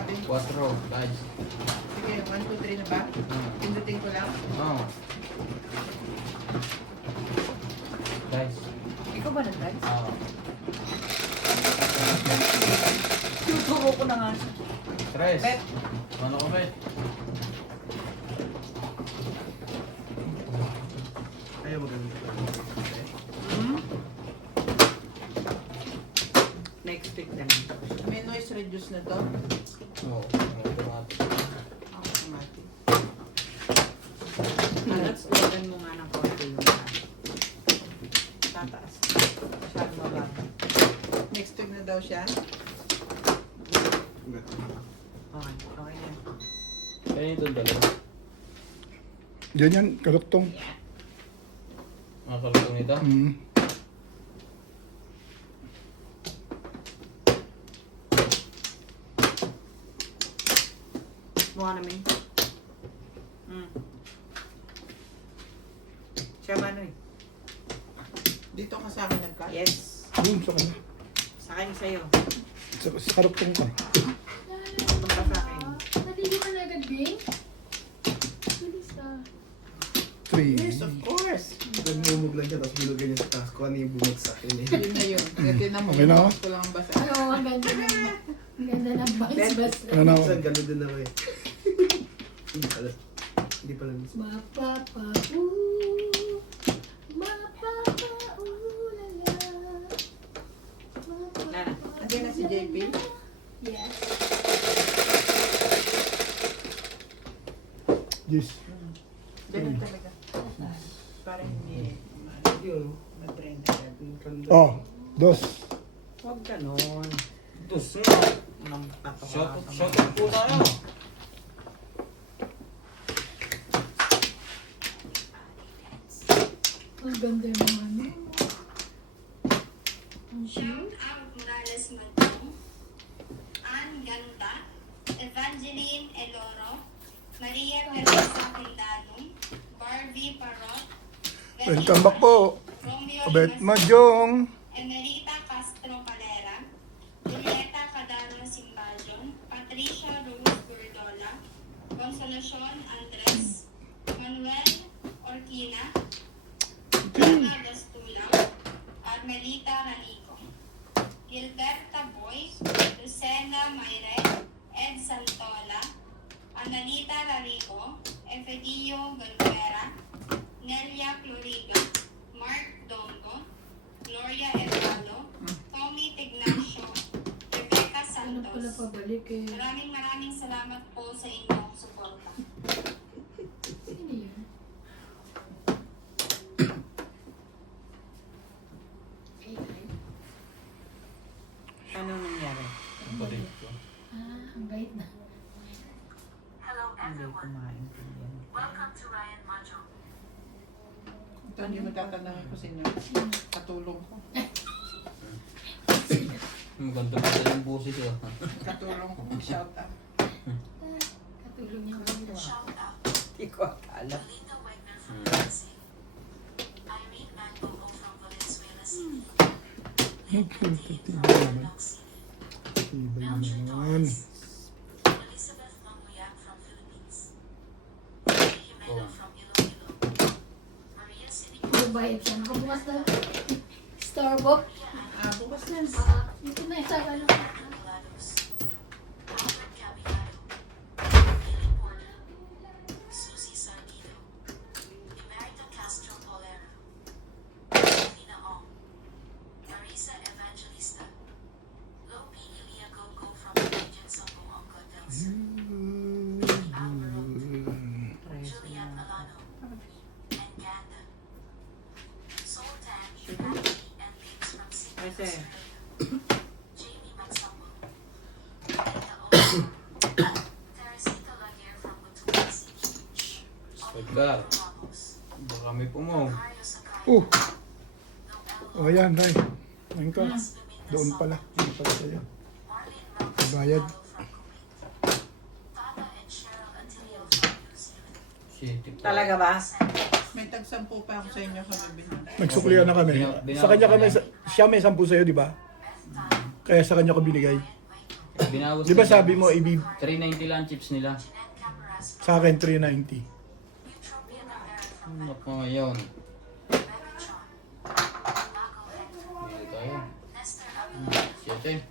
natin. 4, guys. Sige, 1, 2, 3 na ba? Pindutin ko lang. Oo. Guys. Ikaw ba nag-guys? Oo. Tuturo ko na nga. 3. Bet. Ano ko, Bet? Ayaw maganda. Hmm? Next week na lang. May noise reduce na to? Oo. Automatic. Automatic. Alex, uwagan mo nga ng konti yung tataas. Masyado mababa. Next week na daw siya? Okay, okay na. Kaya yung itong dalawa. Ganyan, kaluktong. Makakalutong nito. Mukha namin. Siya ba ano eh? Dito ka sa akin nag-cut? Yes. Yun, sa kanya. Sa akin sa'yo. Sa kaluktong ka. Punta sa akin. Naligo ka na agad, Bing? Bilis ah. 3. Yes, of course. Nagmumug lang siya, tapos bilog niya sa taas ko. Ano yung bumagsak yun eh. Yun na yun. Kasi na mo, Okay na ako? ko lang ang basa. Ano, ang ganda na. Ang ganda na bas-bas. Ano na ako? Minsan gano'n din ako eh. Hindi pala miss. Mapapa-ooh. Mapapa-ooh-la-la. Nana, nandiyan na si JP? Yes. Yes. Ganun talaga. Para hindi Yun. ma-drain agad. Oh, 2. Huwag ganon. Dos. Nang Shot patawa. po tayo. Ang ganda naman. Shout out Morales Magdong, Ann Ganda, Evangeline Eloro, Maria Teresa Quindanum, Barbie Parot, Welcome back po. Romeo Abet Limas- Majong. Emerita Castro Calera, Julieta Cadaro Simbajon, Patricia Rose Gurdola, Consolacion Andres, Manuel Orquina, Ana Gastulang, Armelita Ranico, Gilberta Boy, Lucena Mayret, Ed Santola, Analita Rarico, Efedio Galvera, Nelia Cloriga, Mark Dongo, Gloria Ervalo, Tommy Tignacio, Rebecca Ano pala Santos. pabalik eh. Maraming salamat po sa inyong suporta. Sino yan? AI? Ano nangyari? Ang balik ko. Ah, ang bait na. Hello Hindi ko everyone. maintindihan. Welcome to Ryan Mahjong. Ito hindi mo tatanungin ko sino. Katulong ko. Maganda pa sa yung busi ko. Katulong ko. Shout out. Katulong niya ako. Shout out Hindi ko akala. Lita Wegner from Brazil, Irene Mangogo from Valenzuela City, Okay, from naman. Manok City, Iba Melchor naman. Torres, Elizabeth Manguyak from Philippines, Vicky Jimeno from Iloilo, Maria City Magbayad siya. Nakabukas na. Starbucks. Bukas na. Dito na isa ka lang. Galados, Albert Caballero, Billy Porter, Susie Sardido, Emerita Castro Polera, Tina Ong, Marisa Evangelista, Lopi Ilia Gogo from the region Sambuanga del Sur, Alvaro, Julian Alano, and Ganda, Sultan, Natalie, and Lips from Kasi, Sydney, Jamie Magsambo, Rita Oso, Teresita Laguerre from Butuan City, Edgar. Ramos, Baka may pumaw. Mario Sacayo, Oh, ayan, Ray. Ayun ka. Doon pala. Doon pala sa'yo. Marlene Bayad. Ramos from Kuwait, Tata and Cheryl Attilio from New Zealand, City po. talaga ba? May tag-sampu pa ako sa inyo kagabi na. Nagsuklihan na kami. Sa kanya kami, siya may 10 sa'yo, di ba? Kaya sa kanya ko binigay. Binawas Di ba nila. sabi mo, 390 lang chips nila. Jeanette Caparas from sa akin 390. Eutropia Cabrera from Ano pa ngayon? Megatron. Marco Hector. Hindi tayo. Nestor Avila. 7.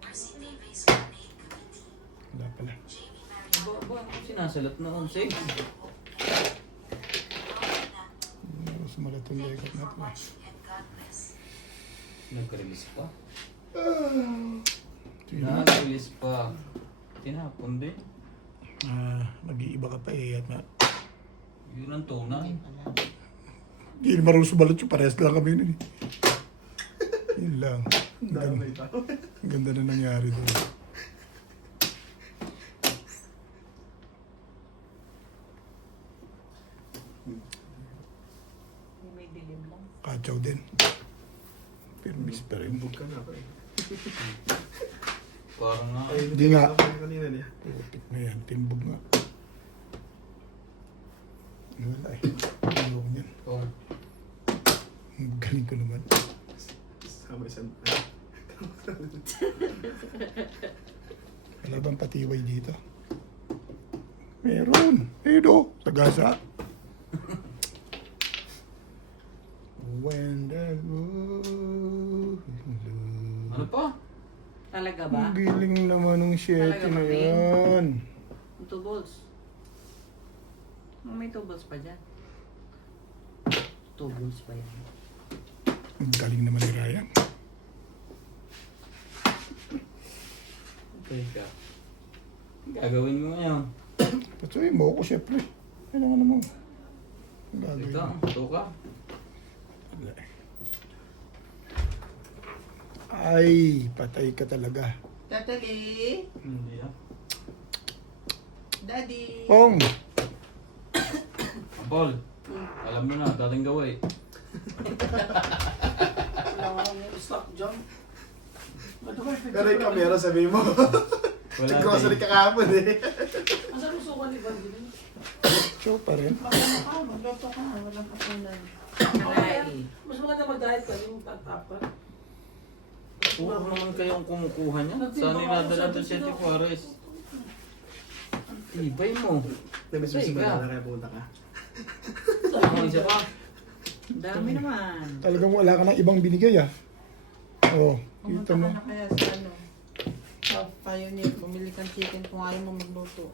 Mercy Davies from Aid Committee. Wala pala. Jamie Mariano. Ba, ano sinasalat na 11? Hindi ko sumalat yung Thank legot you na for to. watching and God bless. Nag-release pa. Sino? Nag-release pa. Tinapon din. Nag-iiba ka pa eh. At Yun ang tunay. hindi marunong sumalat yung parehas lang kami nun eh. Yun lang. Ang Dami ganda, na ito. ang ganda na nangyari doon. May dilim lang. Kachaw din. Permis pa rin. Bug ka na pa eh. Parang nga. Ay, Hindi nga. ako kanina niya. Putik na yan. Timbog nga. Wala eh. Ayoko niyan. Kung Ang galing ko naman. Sama isang... Wala bang patiway dito? Meron. Ayun o. Sa gasa. When the world ano pa? Talaga Ang giling naman ng Talaga 7 ba, na May? yan. 2 balls. May 2 balls pa dyan. 2 balls pa yan. Ang galing naman ni Ryan. Teka. Ang gagawin mo ngayon? Patuloy mo ako syempre. Kailangan mo. Ang gagawin Teka, mo. ito ka. Wala eh. Ay, patay ka talaga. Tatali! Hindi ah. Daddy! Pong! Paul, alam mo na, dating gawin. Wala nga yung stock dyan. Pero yung camera sabi mo. Wala Grocery din. ka kahapon eh. Asa mo suka ni Bandilin? Show pa rin. Magkano ka? Magluto ka. Walang kapunan. Ay. Mas maganda mag-diet ka yung tatapat. Puro naman kayong kumukuha niya. Saan inadala doon si Ate Juarez? Ibay mo. Nabis-bis mo Teka. na kaya punta ka. Ang isa pa. Dami naman. Talagang wala ka ng ibang binigay ah. Oh, Pumunta kita ka mo. na kaya sa ano. Sa Pioneer. Bumili kang chicken kung ayaw mo magluto.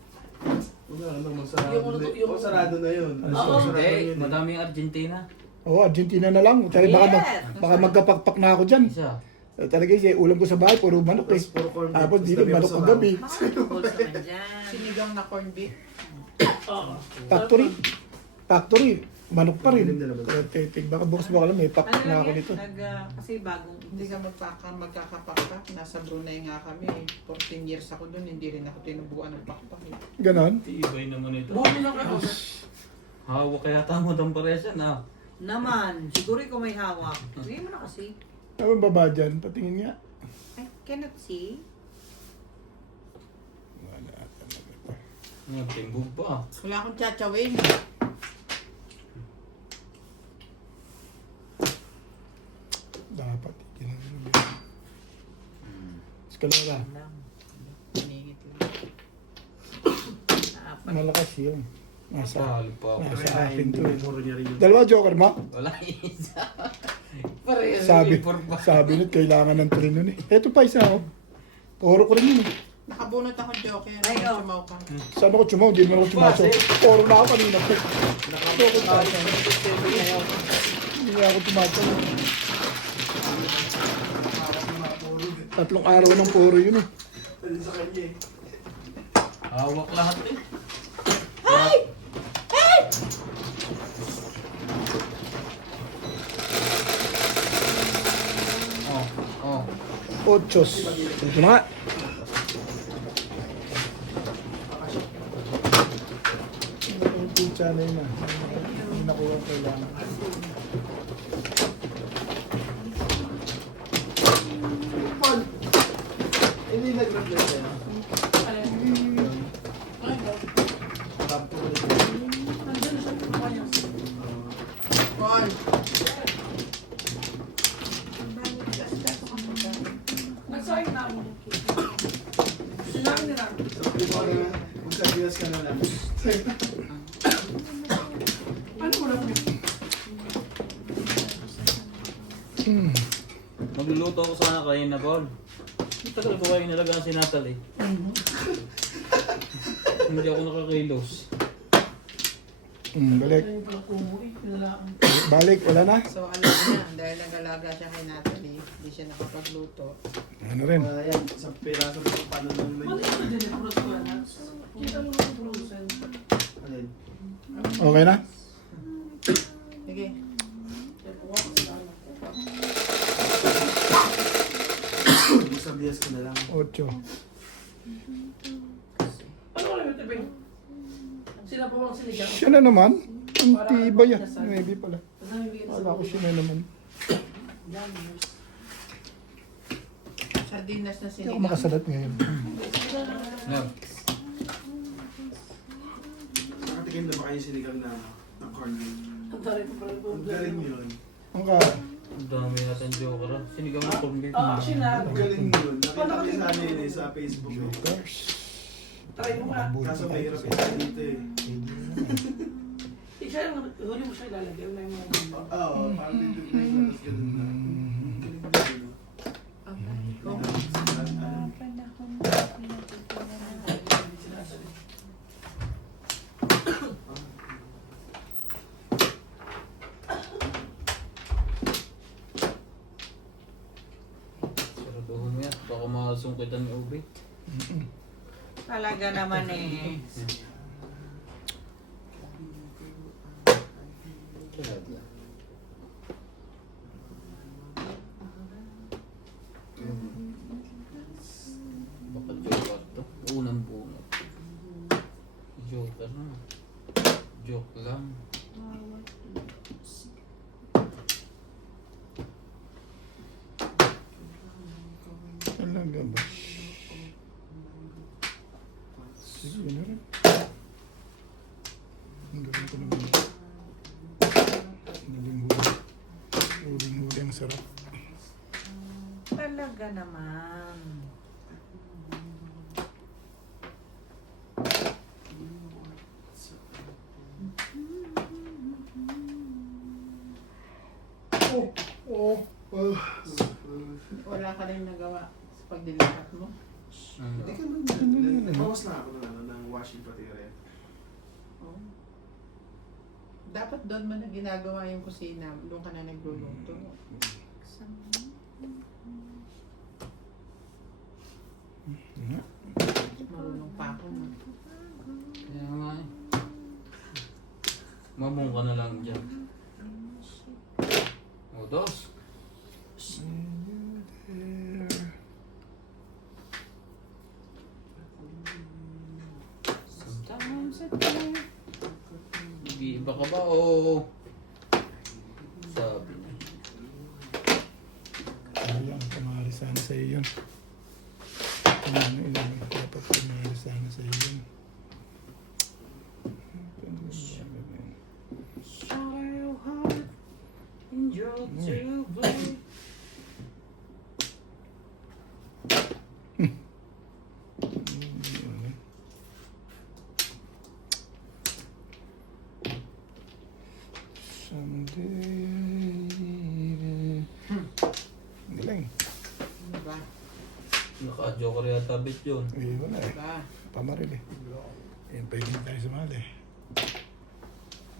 Wala naman, sarado Yung na. ano, yung- Oh, sarado na yun. Oo. Sarado Hindi, yun eh. madaming Argentina. Oh, Argentina na lang. Talaga baka magkapakpak na ako dyan. Isa. Talaga ulam ko sa bahay, puro manok eh. Tapos puro corn beef. Tapos tapos dito, dami mo manok sa kagabi. Baka may balls naman dyan. Sinigang na corned beef. Oo. Factory. Factory. Manok pa rin. Hindi naman. Baka bukas baka lang may pakpak na ako nito. Kasi bagong, hindi ka magkakapakpak. Nasa Brunei nga kami. 14 years ako dun, hindi rin ako tinubuan ng pakpak. Ganon. Ibay naman ito. Buhok lang kayo. Hawak kaya tamo ng paresan ah. Naman, siguro ikaw may hawak. Hindi mo na kasi. Ano baba dyan? Patingin nga. I cannot see. Wala talaga. Timbog pa. Wala akong tsatsawi. Dapat. Escalera. Lang. Piningit lang. Apat. Malakas yun. Nasa, Talo pa ako. nasa akin to eh. Puro niya rin yun. Dalawa joker mo? Wala isa. Parehas Sabi, report pa. sabi nyo, kailangan ng 3 nun eh. Eto pa isa ako. Oro ko rin yun eh. Nakabunot ako joker. Ay, oh. Sumaw ka. Saan ako chumaw? Hindi mo ako chumaso. Oro na ako kanina. Joker pa. Hindi ako tumaso. 3 araw ng puro yun eh. Pwede sa kanya eh. Hawak lahat eh. Oh, oh. Ochos. Ito na nga. Yung pizza na yun ah. Hindi nakuha kailangan. Paul! Hindi nag-reply sa'yo. Tap ko ulit. Nandun siya kumuha niya. Paul. Sabi ko na, magsabiwas ka na lang. Ano mo na po? Magluluto ako sana kayo na Paul. Tagal ko kayo nalagaan si Natalie. Hindi ako nakakilos. Balik. Ano yung pala kumuhi? Pinalaan. Balik, wala na. So alam niya, dahil nag-alaga siya kay Natalie, hindi siya nakapagluto. Ano rin. Yan, isang piraso pa paano naman Mali yun. ko din yung pros ko na. Kita mo yung prosen. Alin? Okay na? Sige. Kaya kuha ko sila. Magsabiwas ka na lang. 8. Ano ka lang ito, Bing? Sila po ang sinigang. Siya na naman. Ang tibay ah. Maybe pala. Tapos namin bigyan sa Wala ko siya na naman. Yan, yes. Sardinas na Hindi ako sinigang. makasalat ngayon. No. Nakatikim na ba kayo sinigang na corn beef? Ang taray ko pala po. Ang galing yun. Ang ka. Ang dami natin joker. Sinigaw na corned beef. Actually na. Ang galing yun. Nakita ko sa ano yun eh, sa Facebook eh. Jokers. Try mo nga. Kaso mahirap isa dito eh. Siya yung huli mo siya ilalagay. Wala yung mga Oo, parang dito tapos ganun na. Saraduhin mo yan. Baka makasungkitan ni Ubi. Talaga naman eh. Baka joker to. Unang bunot. Joker na. Joke lang. Talaga ba? Sige na rin. Ang galing ko naman. Huling-huli. Huling-huli ang sarap. Talaga naman. Wala ka rin nagawa sa pagdilipat mo. Hindi ka man. Nagbawas na ako ng ano, ng washing pati rin. Oh. Dapat doon mo na ginagawa yung kusina, doon ka na nagluluto. Marunong pa ako. No? Kaya nga eh. Mamong ka na lang dyan. O, dos. Sometimes I think nag-iiba ka ba o sabi niya. Ayan, pamahari sana sa iyo yun. Ano ilan dapat pamahari sana sa iyo yun. Show your heart and your to play. Someday. Galing. Diba? Naka-joker yata bit yun. Eh, wala eh. Diba? Pamaril eh. Yan pa yung tayo sumali.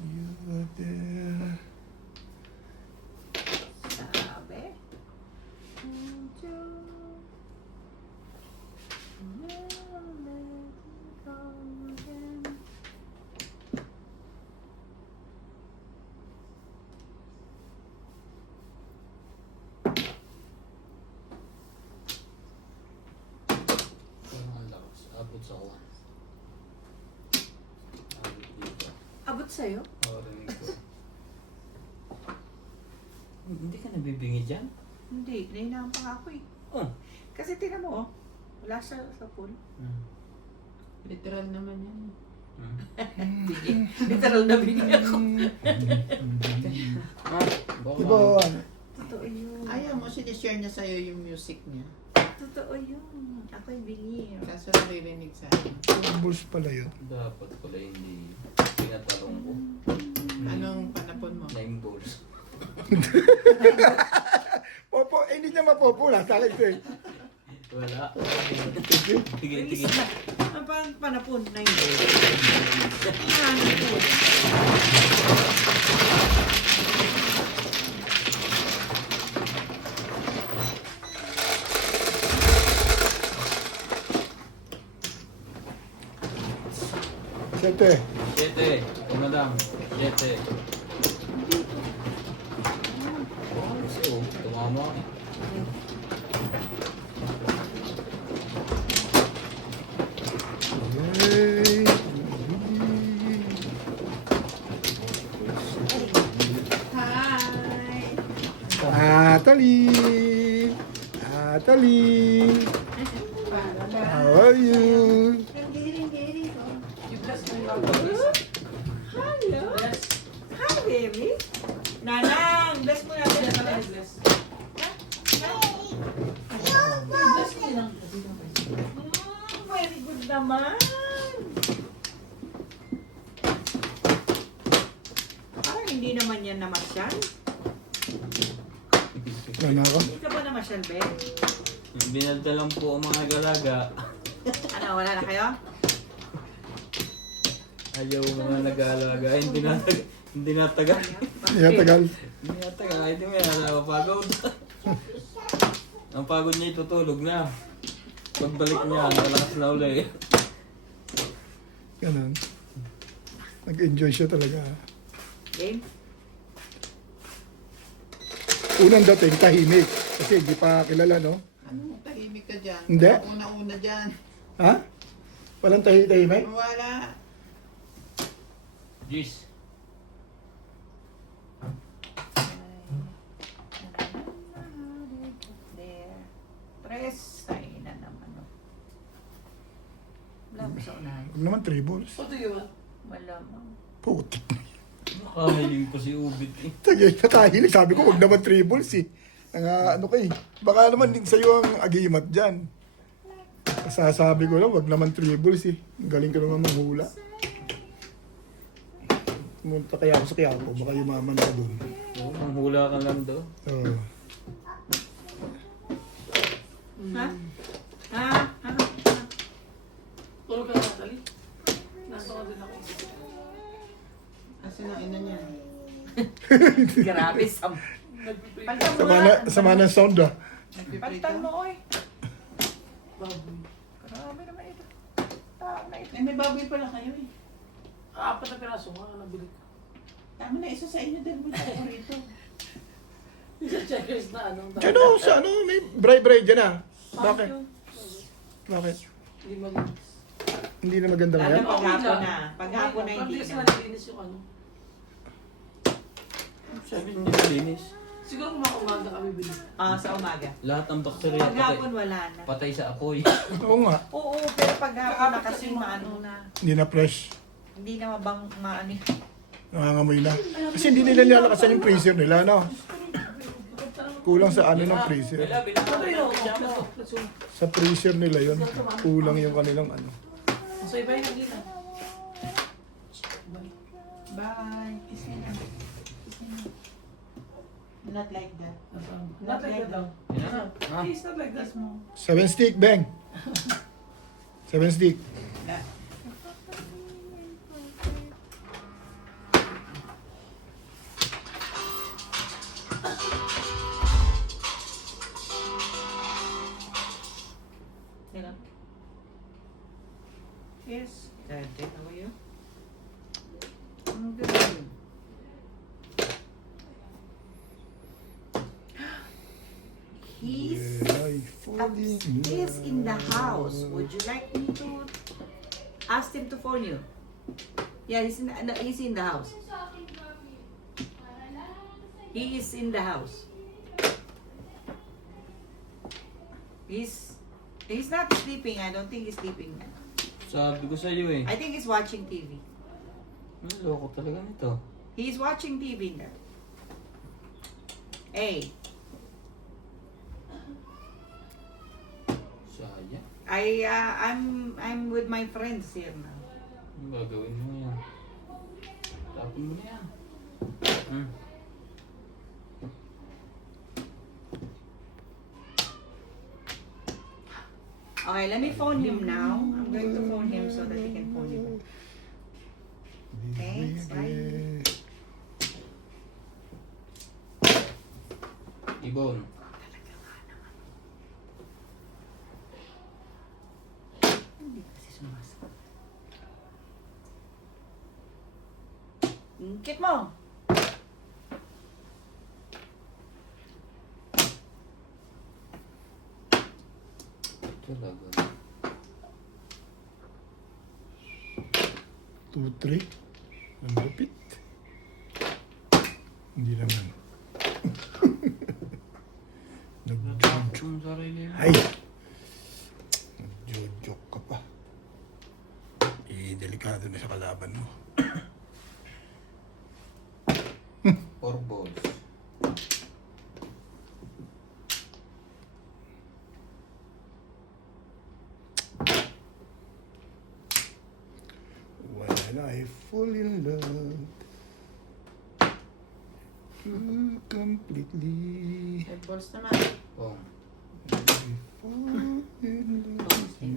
You were there. Sabi. Ang lakas. Abot sa kuwan. Abot dito. Abot sa'yo? Orinig ko. Hindi ka nabibingi dyan? Hindi, nahinaan pa ako eh. Oh. Kasi tinan mo, oh, wala sa pool. Literal naman yan. Sige, literal na binigyan ako. Ah, baka Di ba, ano? Totoo yun. Ayaw mo, sinishare niya sa'yo yung music niya. Totoo yun. Ako'y believe. Kaso naririnig sa akin. Bulls pala yun. Dapat pala hindi pinatalong ko. Anong panapon mo? 9 balls. Popo, hindi niya mapopo. Nasa akin ito eh. Wala. Bilis Tigil-tigil. na. Ang panapon na yun. Siyete. 7. Una lang. 7. Kasi tumama eh. Yay! Natalie! Natalie! How are you? You bless me, Lord. Bless. Hello. Bless. Hi, baby. Nanang, bless mo natin. Bless na bless. Bless me lang. Very good naman. Parang hindi naman yan namasyal. Ano ako? Hindi ka ba namasyal, Ben? Binalda lang po ang mga galaga. Ano, wala na kayo? Ayaw mga nag-aalaga. Hindi natagal. Hindi natagal. Yan, tagal. Hindi natagal. Hindi may nakapagod. Ang pagod niya itutulog na. Pagbalik niya, nalakas na uli. Ganun. Nag-enjoy siya talaga. Game? Unang dating, tahimik. Kasi hindi pa kilala, no? Ano, tahimik ka dyan? Hindi. Una-una dyan. Ha? Walang tahimik? Wala. Jeez. There. Press. Ay, na naman. No. Wala mo sa unahan. Huwag naman 3 balls. What do you want? Wala mo. Putik. Nakahiling ko si Ubit eh. Tagay na kahilig. Sabi ko, huwag naman 3 balls eh. Ang ano kay, baka naman din sa'yo ang agimat dyan. Sasabi ko lang, wag naman 3 balls eh. Ang galing ka naman manghula. Pumunta kaya ako sa Quiapo, baka yumaman ka doon. Oo, ang hula ka lang daw. Oo. Ha? Ha? Ha? Tulog ka na, Natalie. Nasa ko din ako. Kasi ang ina niya. Grabe, sam. Nagpipray. Paltan mo Sama, nga. sama ng sound ah. Nagpiprito. Paltan mo, oy. Baboy. Grabe naman ito. Tao na ito. Eh, may baboy pala kayo eh. 4 na piraso nga nabili ko. Tama na, isa sa inyo din mo tayo rito. Isa checkers na ano. Ano, sa ano, may bray-bray dyan ah. Bakit? Bakit? Hindi malinis. Hindi na maganda Lalo ngayon? paghapon na. Paghapon na hindi Pag-dress na. na nalinis yung ano. Sabi niya linis. Siguro kung umaga kami bili. Ah, sa umaga. Lahat ng bakterya Paghapon patay. wala na. Patay sa apoy. Oo nga, Oo, pero paghapon na kasi maano na. hindi na fresh. Hindi na mabang maano. Nangangamoy na. Kasi hindi nila nilalakasan yung freezer nila, no? Kulang sa ano ng freezer. Ano yun? Let's go. Sa freezer nila yun. Kulang yung kanilang ano. So iba yung nagina. Bye. Kiss me na. Kiss me na. Not like that. Not like that daw. Yan. Ha? It's not like that. Kiss mo. 7 stick, bang! 7 stick. Hello. Yes. Dad, how are you? Anong gagawin? He's upstairs in the house. Would you like me to ask him to phone you? Yeah, he's in the house. He is in the house. He's not sleeping. I don't think he's sleeping now. Sabi ko sa iyo eh. I think he's watching TV. Loko talaga nito. He's watching TV now. Hey. I'm with my friends here now. Ang gagawin mo yan. Tapon mo na yan. Okay, let me phone him now. I'm going to phone him so that he can phone you back. Thanks, bye. Ibon. Hindi kasi sumasagot. Ingkit mo! Talaga. 2-3. Ang lupit. Hindi naman. Natapos mo sarili mo. Ay! Nagjo-joke ka pa. Delikado na sa kalaban mo. 4 balls. When I fall in love completely. 5 balls naman. Pong. I fall in love with you.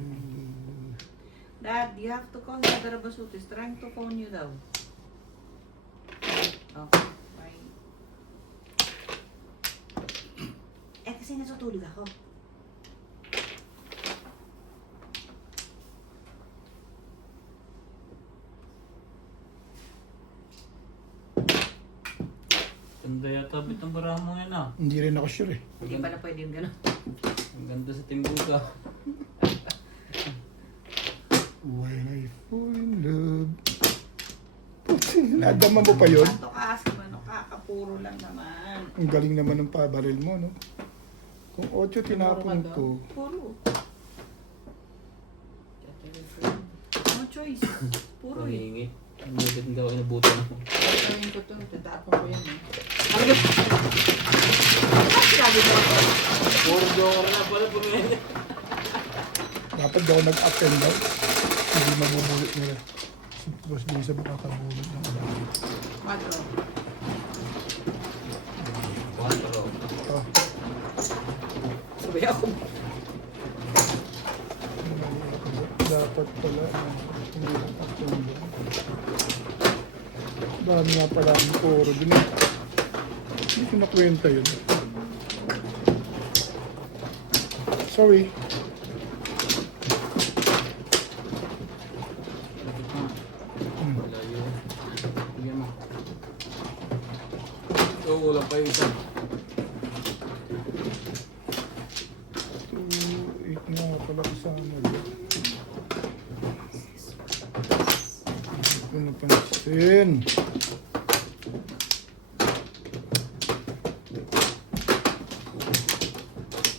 Dad, you have to call Mother Basut. He's trying to phone you daw. Okay, bye. Kasi natutulog ako. Ganda yata bit ng barahan mo yan ah. Hindi rin ako sure eh. Hindi pa na pwede yung gano'n. Ang ganda sa timbuka. When I fall in love. Nadama mo pa yun? Pato ka, ano, kakapuro lang naman. Ang galing naman ng pabaril mo, no? Kung 8 tinapon ko, Puro. No choice. Puro eh. Paningi. Ang ganda daw inabutan mo. Gagawin ko to. Tatapon ko yan eh. Sabi mo ako. Puro joker na pala pumili. dapat daw nag-up and down. Hindi mabubulit nila. Boss Lisa makakabulit ng ano. 4. 4. Oh, Sabi ako. dapat pala. Hindi nag-up and down. Dami nga pala ang puro din eh. Hindi ko nakwenta yun. Sorry. Wala yun. Bigyan mo. So, wala pa yung isa. 2-8 nga pala kasama yun. Hindi ko napansin.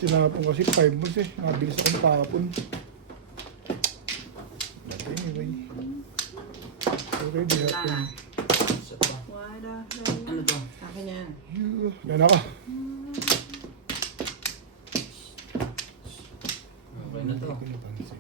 Tinapon kasi 5 months eh. Nabilis akong tapon. But anyway. Already happened. Isa pa. What the hell? Ano to? Akin yan. Yan ako. Okay na to. Hindi ko napansin.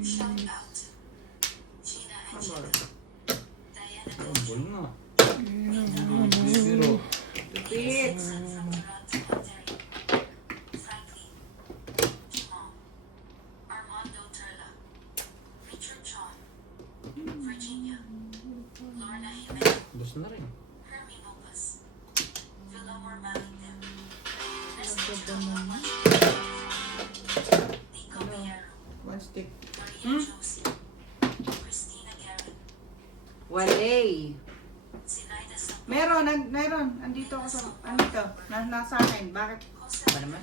Shout out. Gina and Gina. Diana Oh, ball na. Del Zero. Repeat. from Toronto, Ontario. Franklin. Jamal. Armando Turla. Richard John. Virginia. Lorna Jimenez. Bus na rin. Hermie Lopez. Villamor Valentin. Nico Piero. 1 stick. Maria Josie. Christina Garrett. Wale. Zinaida Sampson. Meron. Andito ako sa, andito. Nasa akin. Bakit? Ba naman?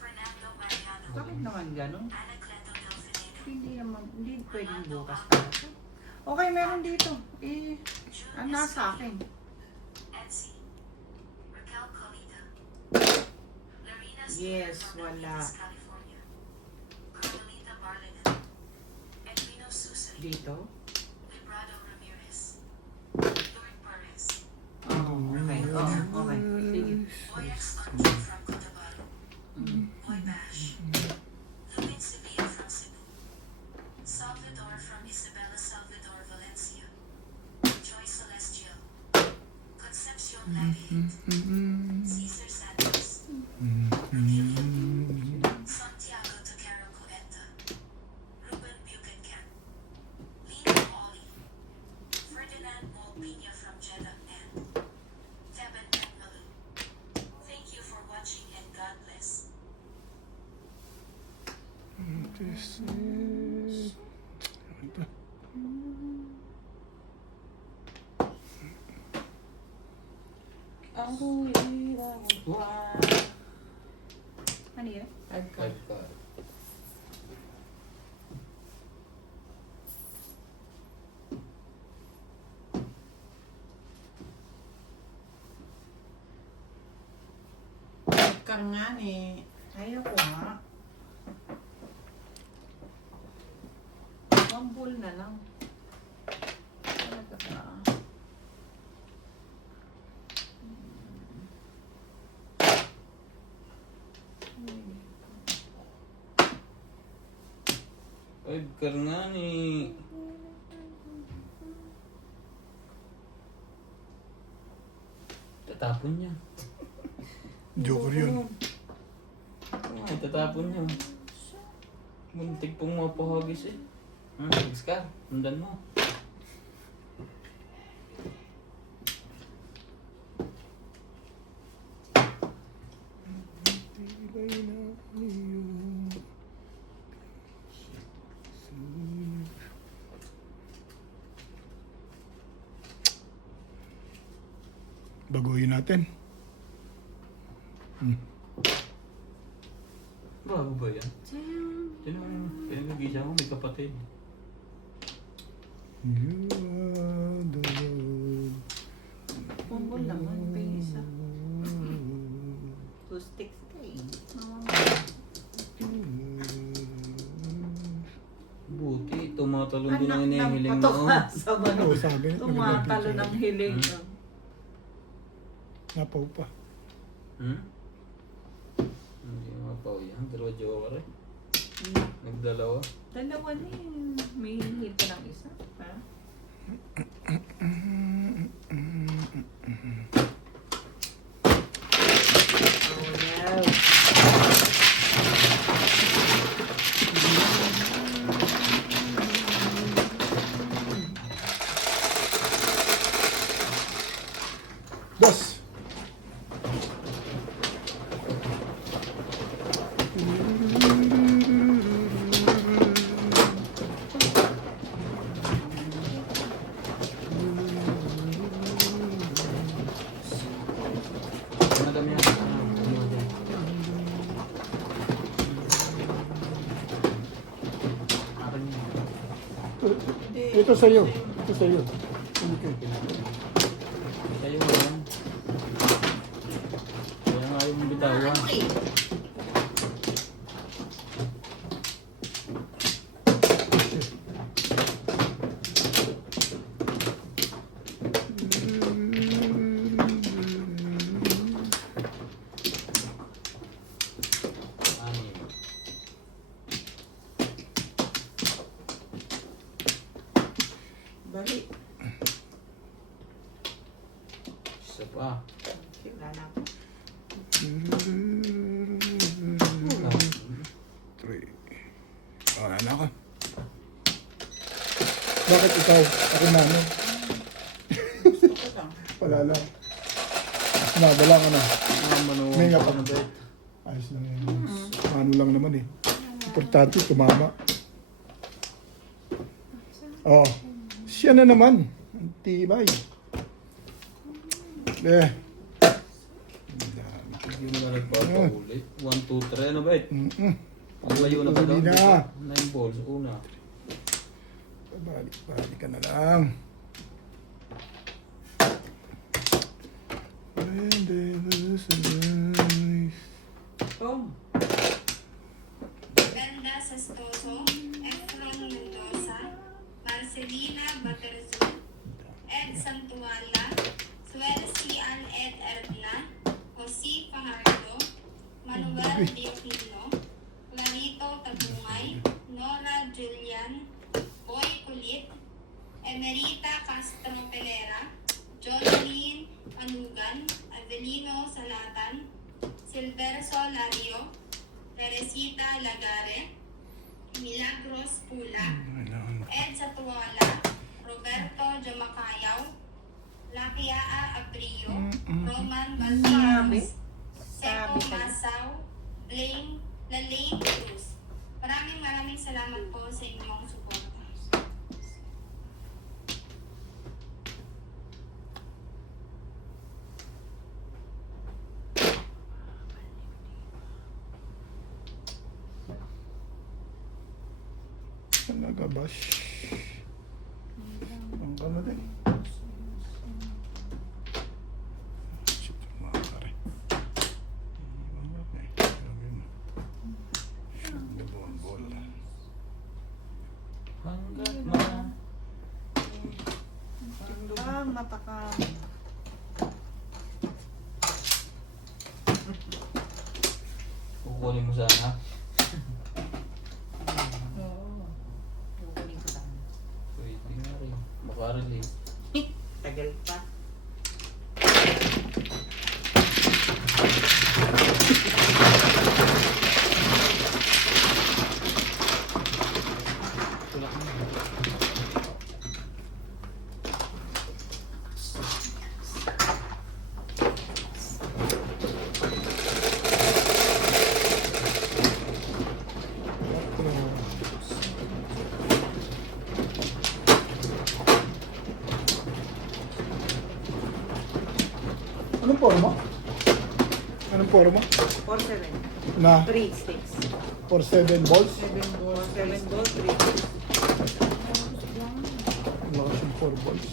Fernando Mariano. Bakit naman ganun? Anacleto Delfinado. Hindi pwedeng bukas talaga. Okay, meron dito. Ang nasa akin. Etsy. Raquel Colita. Yes, wala. California. Carmelita Barlinan. Edwino Susari. Dito? Librado Ramirez. Lord Perez. Oh, okay. Oh, okay. Sige. Boy X Anjo from Cotabato. Boy Bash. Lupin Sevilla from Cebu. Salvador from Isabela Salvador Valencia. Joy Celestial. Concepcion Lagate. Cesar Santos. Santiago Toquero Cueta. Ruben Buchancan. Lino Oli. Ferdinand Molpina from Jeddah and Teben Malu. Thank you for watching and God bless. This is... Ano to? Ano yan? Five pa. Ka nga eh. Ayaw ko nga. Mambul na lang. Talaga ka. Five ka nga ni. Tatapon niya. Joker yun. Ay, tatapon niya. Muntik pong mapahagis eh. Hagis ka. Sundan mo. Baguhin natin. Bago ba yan? Sino ang pinag-igisa mo? May kapatid. You are the Lord. Mambul naman. Pa yung isa. Two sticks ka eh. Buti, tumatalon din ang Anak ng hinihiling mo. patuka sa Ano bano. sabi? Tumatalo ng hiling. Napaw pa. Hindi mapaw yan. Dalawa jowa rin. Nagdalawa. Dalawa na yun. May hingi pa ng isa. Ha? Oh, no. Dos. Madami yan. Akin yan. Ito sa'yo. Ito sa'yo. Okay. Sa'yo mo yan. Kaya nga yung bitawan. Anim. Bali. Isa pa. Wala na ako. Three. Wala na ako. Bakit ikaw? Ako na, no? Gusto ko lang. Wala lang. Sinabala ka na. Manuwang May pa kapag- na bet. Ayos lang yan. Ano lang naman eh. Importante, tumama. Oh, siya na naman. Ang tibay. Yung nga nagpapauli. 1, 2, 3. Ano bet? Ang layo na ba daw? Uli na. 9 balls. Una. Balik ka na lang. When there was a life. Tom. Ganda Sastoso, Efron Mendoza, Marcelina Baterzun, Ed Santuala, Suelcian Ed Erdna, Jose Fajardo, Manuel Diokino, Clarito Tabungay, Nora Julian, Boy Kulit, Emerita Castro Pelera, Jocelyn Anugan, Avelino Salatan, Silverso Lario, Teresita Lagare, Milagros Pula, Ed Satuala, Roberto Jamakayaw, Lakiaa Abrio, Roman Baltinos, Seco Masaw, Lalaine Cruz. Maraming salamat po sa inyong suporta. Nagabash. Ang kano din. Shit, mga kare. Bol. Hanggat na. Ang matakam. Kukunin mo sana. Oo. Kukunin ko lang. Pwede nga rin. Makarelate. Tagal pa. Anong forma? Anong forma? 4-7. Na 3 sticks. for 7 balls? 7 balls. 7 balls, 3 sticks. Wala siyang 4 balls.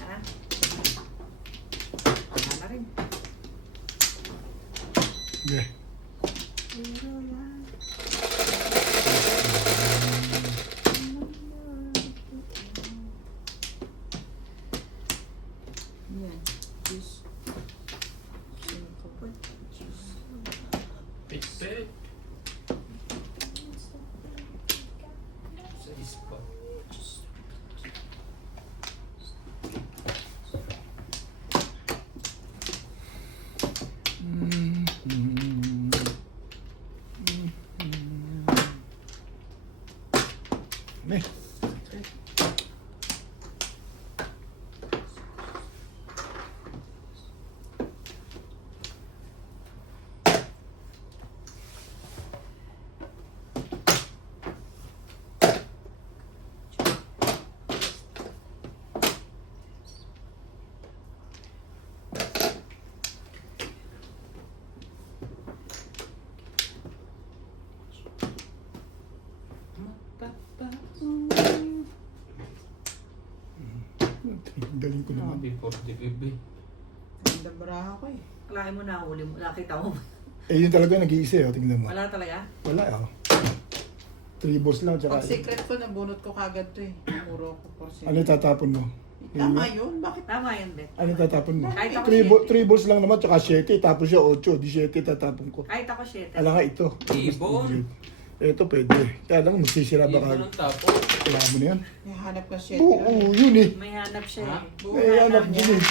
Ha? Wala na rin. Okay. Yan. Juice. Kapag juice. Pit-pit. Sa ispa. Ne? Galing ko naman. Before the baby. Ganda baraha ko eh. Kalahin mo na, huli mo. Nakita mo. Eh, yun talaga nag-iisa eh. Tingnan mo. Wala talaga? Wala oh. 3 balls lang. Tsaka, Pag secret ko, nabunot ko kagad to eh. Puro ko for ano itatapon mo? Tama yun, bakit? Tama yan, Bet. Ano itatapon mo? Kahit ako 3 balls lang naman, tsaka 7. Tapos siya 8. Di 7 itatapon ko. Kahit ako 7. Alam nga ito. Ibon. Ito pwede. Kaya lang magsisira Ibon baka. ang tapo. Kaya mo na yan. May hanap ka siya. Oo, yun eh. May hanap siya Ha? eh. Eh, anak din eh.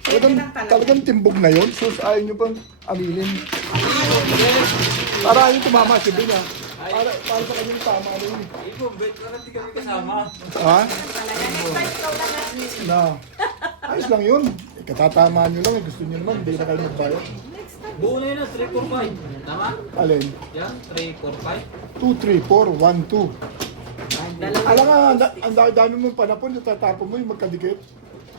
Talagang, talagang timbog na yun. Sus, ayaw nyo bang aminin? Para ayaw tumama si Ben ah. Para sa kanyang tama na yun. Ibon, bet ka na di kami kasama. Ha? Talaga. Next time, ikaw lang ha. Na. Ayos lang yun. Eh, katatamaan nyo lang eh. Gusto nyo naman. Hindi na kayo magbayad. Next time. Buo na yun na, 3, 4, 5. Tama? Alin? Yan, 3, 4, 5. 2, 3, 4, 1, 2. Dalawa. Alam nga, ang dami mong panapon. Yung tatapon mo yung magkadikit.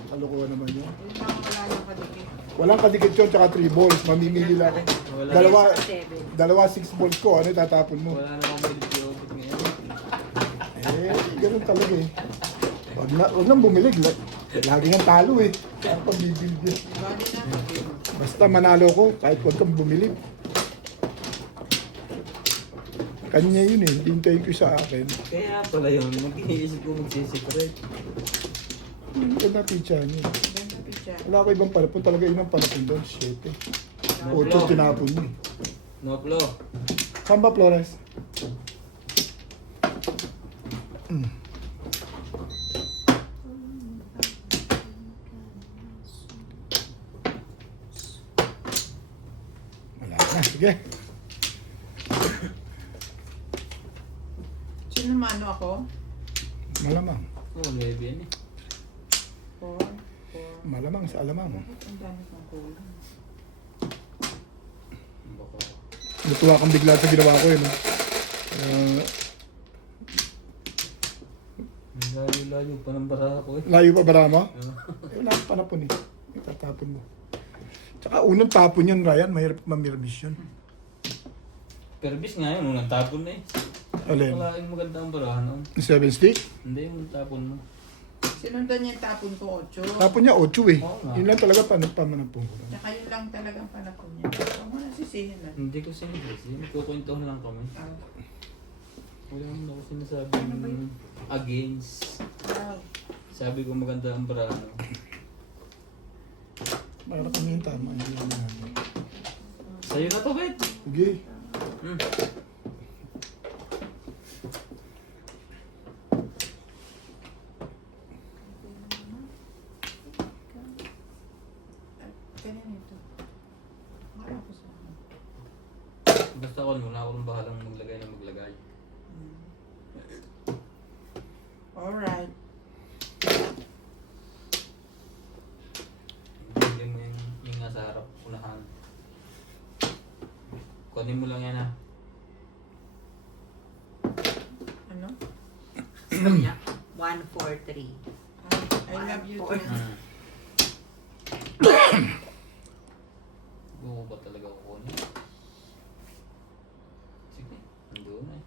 Kalokohan naman yun. Yun lang wala lang kadikit. Walang kadikit yun, tsaka 3 balls. Mamimili lang. Wala. Dalawa 6 balls ko. Ano itatapon mo? Wala na akong bilit yung ngayon. Ganun talaga eh. Wag nang bumilig. Lagi nang talo eh. Ang pagbibuild yun. Bali na. Basta manalo ko, kahit wag kang bumili. Kanya yun eh, hintayin ko sa akin. Kaya pala yun, mag-iniisip ko magsisecret. Hindi ko na-picture niya. Ganda picture. Wala ko ibang panapon, talaga ibang panapon doon. 7. 8 tinapon niya. Maplo. Saan ba, Flores? Wala na, sige. Sino mano ako? Malamang. Oo, 9 yan eh. 4. Malamang sa alamang. Ang dami kong kulang. Baka. Natuwa kang bigla sa ginawa ko eh. No? Layo-layo pa ng bara ko eh. Layo pa bara mo? Wala kang panapon eh. Itatapon mo. Tsaka unang tapon yan, Ryan. Mahirap mamirmis yun. Pero bis nga yun, unang tapon na eh. Alin? Wala yung maganda ang barahan. No? 7 stick? Hindi, yung tapon mo. Sinundan niya yung tapon ko 8. Tapon niya 8 eh. Oo nga. Yun lang talaga pamanapon ko. Tsaka yun lang talagang panapon niya. Huwag mo na sisihin na. Hindi ko sinigasi. Magkukwentuhan lang kami. Wala naman ako sinasabing against. Sabi ko maganda ang barahan. Para kami yung tama. Hindi lang namin. Sa'yo na to, Bet. Sige. Hmm. Ganyan ito. Wala ko sa akin. Basta ako muna ako rin bahalang maglagay na maglagay. Alright. Bigyan mo yung nasa harap, unahan. Kunin mo lang yan ha. Ano? 1, 4, 3. I love you too. Buko ba talaga kukunin? Sige, nandoon na eh.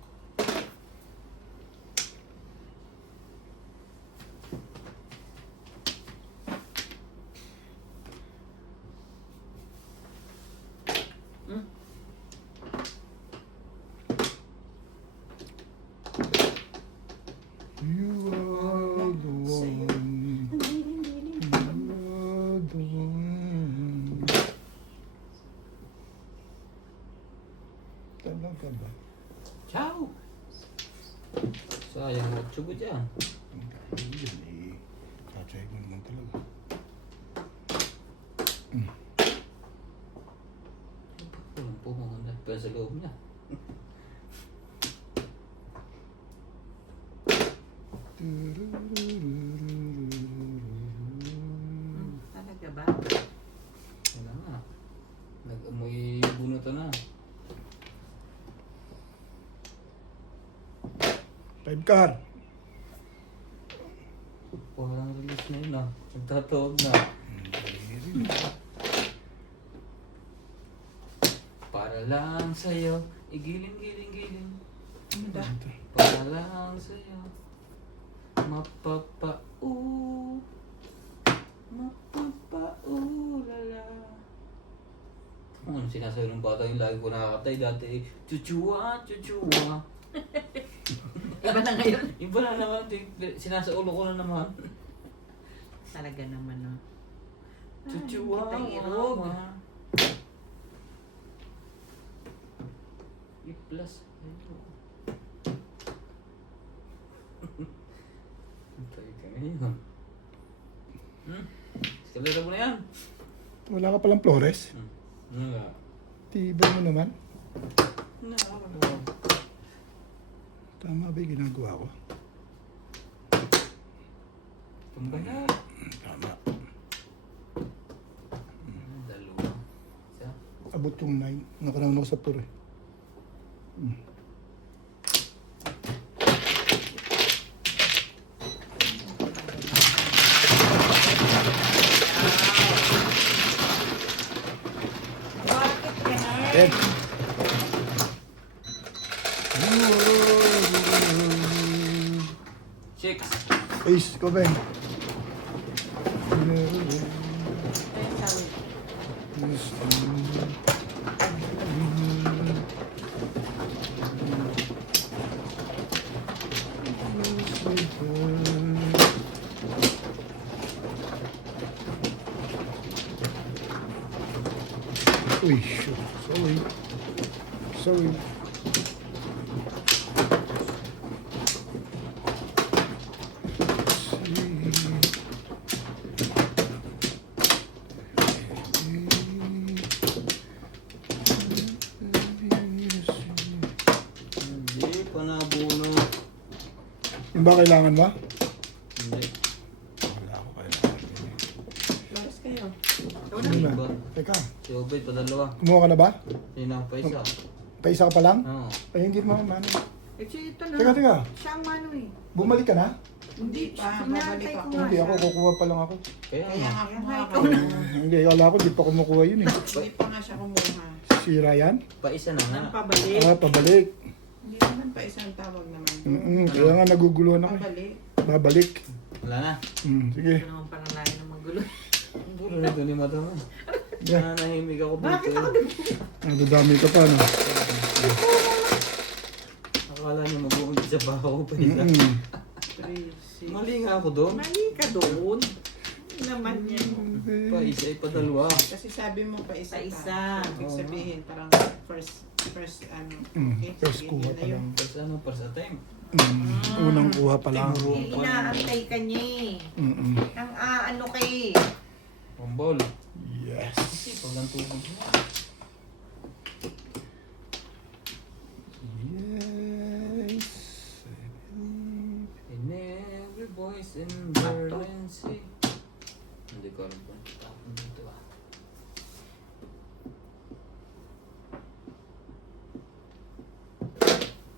You are the one. You are the one. Talaga ba? Ciao! Sayang mo tsugo dyan. Yun eh. Tatry ko naman talaga. Walang pumunta. Pero sa loob niya. Talaga ba? Wala nga. Nag-amoy bunutan na. 5 car. Parang release na yun ah. Nagtatawag na. Para lang sa'yo, igiling-giling-giling. Ano da? Para lang sa'yo, mapapau, lala. Ano sinasabi ng bata yung lagi ko nakakatay dati, chuchua, chuchua. Iba na ngayon. Iba na naman, sinasaulo ko na naman. Talaga naman, no? Chuchua, Kitang irog. mama. I-plus. Antay ka ngayon. Eskalera mo na yan. Wala ka palang Flores. Ano nga? Tibay mo naman. Nakakagawa. Tama ba yung ginagawa ko? Tumbay na. Tama. Dalawa. Isa. Abot yung 9. Nakaraan ako sa tour eh. Chicks. Ace, ikaw ba? Ayun, sabi. Uy, shoot. Sorry. Sorry. Hindi pa nabuno. Yung ba kailangan mo? Hindi. Wala ako kailangan. Lakas kayo. Ano na? Ba? Teka, Si Obed pa dalawa. kumuha ka na ba? Sino pa isa? Paisa ka pa lang? Oo. Ay, hindi mo mano. Eh, siya ito na. Teka. Siya ang mano eh. Bumalik ka na? Hindi pa, Inaantay babalik ko ako. nga. Hindi ako, kukuha pa lang ako. Kaya Kaya nga. nga Kaya kumuha nga, ka. ikaw na. Hindi, akala ko di pa kumukuha yun eh. Hindi pa nga siya kumuha. Sira yan? Pa isa na nga. Nang pabalik. Ah, pabalik. Hindi naman pa isang tawag naman. Kaya nga naguguluhan ako. eh. Pabalik. Babalik. Wala na. Sige. Ito naman parang layo ng magulo. Puro na ito ni Madam. Nanahimik ako dito. Bakit ako dito? Nadadami ka pa, no? Akala niya mag-uunti sa baho pa isa. Crazy. Mali nga ako doon. Mali ka doon. Hindi naman yan. Pa isa ay pa dalawa. Kasi sabi mo pa isa. Pa isa. ka. So, ibig sabihin, parang first ano. Okay, First sige, kuha yun pa na yun. lang. First ano, first attempt. Unang kuha pa lang. Eh, inaantay ka niya eh. Ang ano kay. Bombol. Yes. Pag lang tubig mo. Yes. In every voice in Berlin Sea. Hindi ko alam kung tapon dito ah.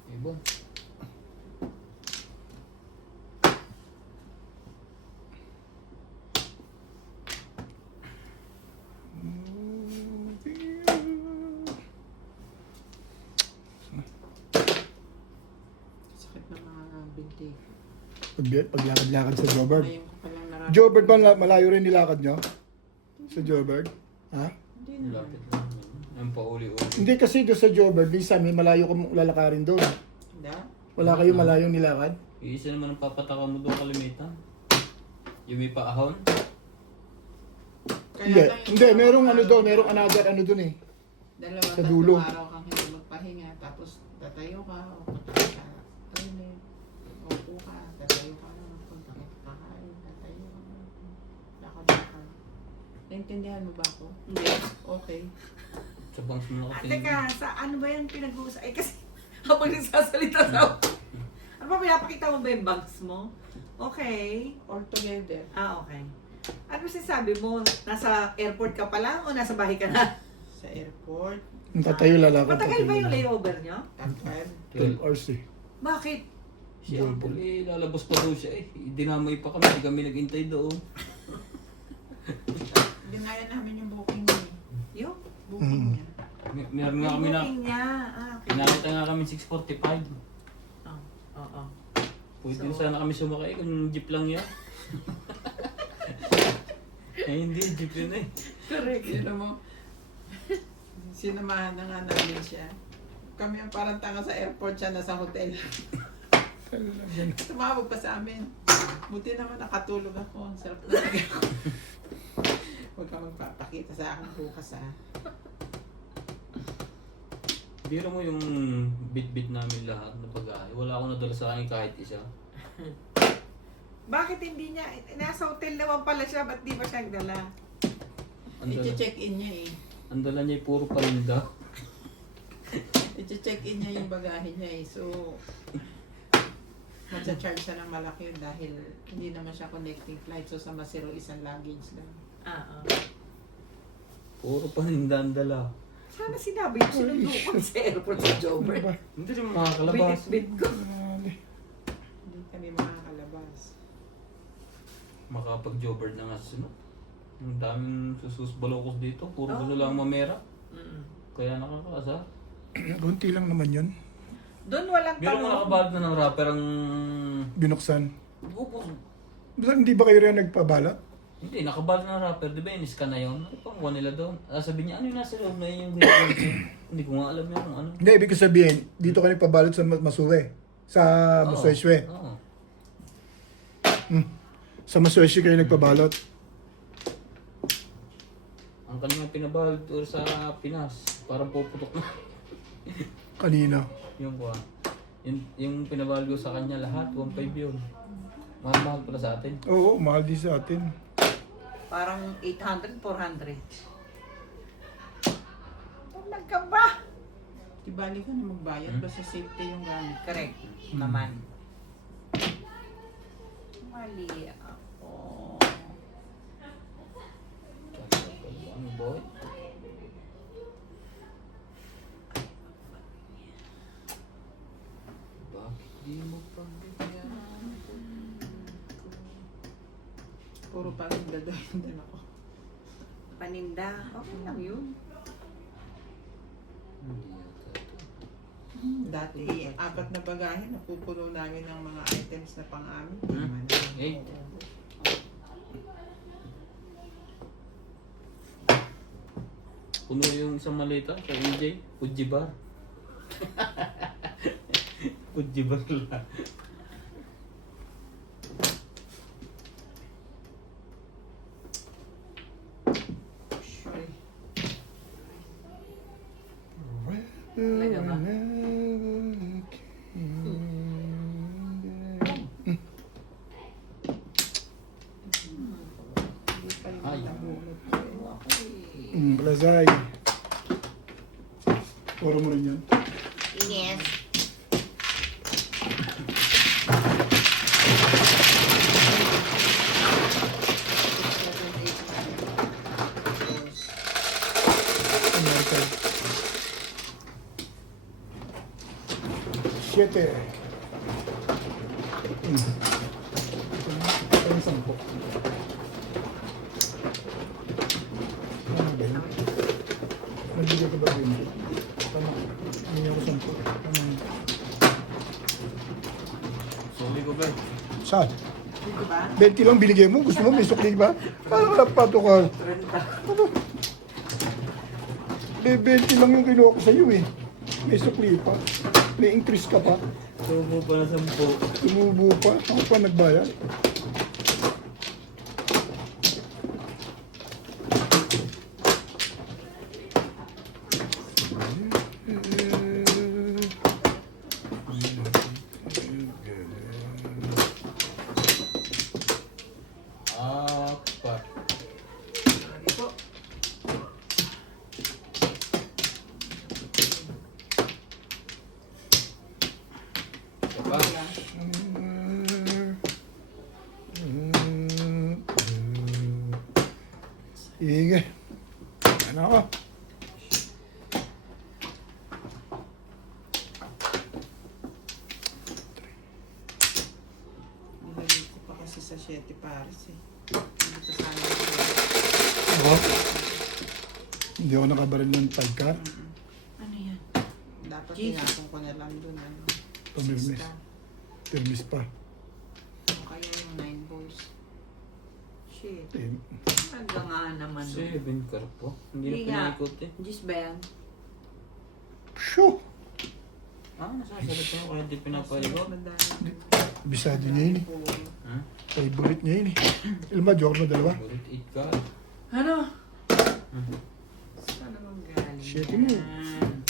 Ibon. Sakit na mga binti. Paglakad-lakad sa Jobert. Ngayon ko palang nararamdaman. Jobert ba malayo rin nilakad nyo? Sa Jobert? Ha? Hindi naman. Lapit lang. Yung pauli-uli. Hindi kasi doon sa Jobert, minsan may malayo kang lalakarin doon. Hindi. Wala kayong malayong nilakad? Yung isa naman ang papataka mo doon kalimitan. Yung may paahon. Kaya Hindi, lang yung hindi, merong dalawang ano doon, araw- merong another ano doon eh. Dalawang sa dulo. tatlong araw kang hindi magpahinga, tapos tatayo ka, o punta ka sa toilet, upo ka, tatayo ka, punta ka kakain, tatayo ka, lakad-lakad. Naintindihan mo ba ako? Hindi. Okay. Sa bangs mo Ah, nakatingin. teka, sa ano ba yung pinag-uusap? Eh kasi habang nagsasalita sa ano ba, pinapakita mo ba yung bags mo? Okay. All together. Ah, okay. Ano sinasabi mo? Nasa airport ka pa lang o nasa bahay ka na? Sa airport, Yung tatayo lalakad. Matagal ba tatayo. yung layover nyo? takpan. 12 hours eh. Bakit? Si Apple eh, lalabas pa daw siya eh. Dinamay pa kami, hindi kami naghintay doon. Dinaya namin yung booking niya. Yung? Booking niya. Meron nga kami na, booking niya. Ah, okay. pinakita nga kami 6:45. Oo. Pwede So- sana kami sumakay kung jeep lang yan. Eh hindi, jeep yun eh. Correct. Sino mo? Sinamahan na nga namin siya. Kami ang parang tanga sa airport, siya nasa hotel. Tumawag pa sa amin. Buti naman nakatulog ako. Ang sarap na ako. Huwag ka magpapakita sa akin bukas ah. Biro mo yung bit-bit namin lahat na bagay. Wala akong nadala sa akin kahit isa. Bakit hindi niya? Nasa hotel naman pala siya, ba't di ba siya nagdala? Ang dala, I-check-in niya eh. ang dala niya ay puro palinda. I-check-in niya yung bagahe niya eh. So, mag-charge siya ng malaki yun dahil hindi naman siya connecting flight. So, sa Masiro, isang luggage lang. Puro palinda ang dala. Sana sinabi yung sinundo ko sa airport sa Jober. Hindi rin makakalabas. Binit-bit ko. Hindi kami makakalabas. Makapag-jobber na nga sa sunod. Ang daming susus balokos dito. Puro gulo lang mamera. Kaya nakakaasa. Kunti lang naman yun. Doon walang Biro mo tanong. nakabalot na ng rapper ang Binuksan. Hindi ba kayo rin nagpabalot? Hindi, nakabal na rapper, di ba in-scan na yun? Ano pang nila doon? Sabi niya, ano yung nasa loob na yun yung ginagawa ko? Hindi ko nga alam yun kung ano. Hindi, ibig ko sabihin, dito ka nagpabalot sa Masuwe. Sa Masuwe. Oo. Sa Masuwe kayo nagpabalot. Ang kanya pinabalot tour sa Pinas, parang puputok na. Kanina. Yung kuha. Yung pinabalot ko sa kanya lahat, 1.5 yun. Mahal-mahal pala sa atin. Oo, mahal din sa atin. Parang 800, 400. Walang ka ba? Di bali ka na magbayad, basta safety yung gamit. Correct. Naman. Mali ako. Ano boy? Bakit di mo pagbigyan? Puro parang gagawin din ako. Paninda. Okay lang yun. Hindi yata ito. Dati, 4 na bagahe, napupuno namin ng mga items na pang-amin. Hey. Puno yung isang malita sa MJ, Fuji Bar. Fuji Bar lang. Sorry. Talaga ba? Hindi pa yung Ay. nabunod. Blazay. Puro mo rin yan. Yes. American. 7. Ito yung 10. Ano ba yun? Nagbigay ko ba rin? Tama. Hindi ako 10. Tama. Sorry ko ba? Saan? Dito ba? 20 lang binigay mo? Gusto mo may sukli ba? Parang napato ka. 30. Ano? 20 lang yung kinuha ko sa'yo eh. May sukli pa. May increase ka pa. Tumo pa na 10. Tumubo pa. Ako pa nagbayad. Apat. Ito. Diba? Sige. Ano ako? Nilagay ko pa kasi sa 7 pares eh. Hindi pa sana Ako? Hindi ako nakabaril ng 5 car. Ano yan? dapat Jesus. tinapon ko na lang dun. Ano. Pamirmis. Sista. Permis pa. O kaya yung 9 balls. Shit. Eh, Hanggang nga naman. 7 car po. Hindi Hindi na nga. pinaikot eh. Diyos ba yan? Shoo! Nasasalit na yun kaya di pinapaligaw. Madami. Bisado niya yun eh. Puro. Ha? Favorite niya yun eh. Ilma, joke mo dalawa. Bulit 8 car. Ano? Saan naman galing? Shit mo. yan?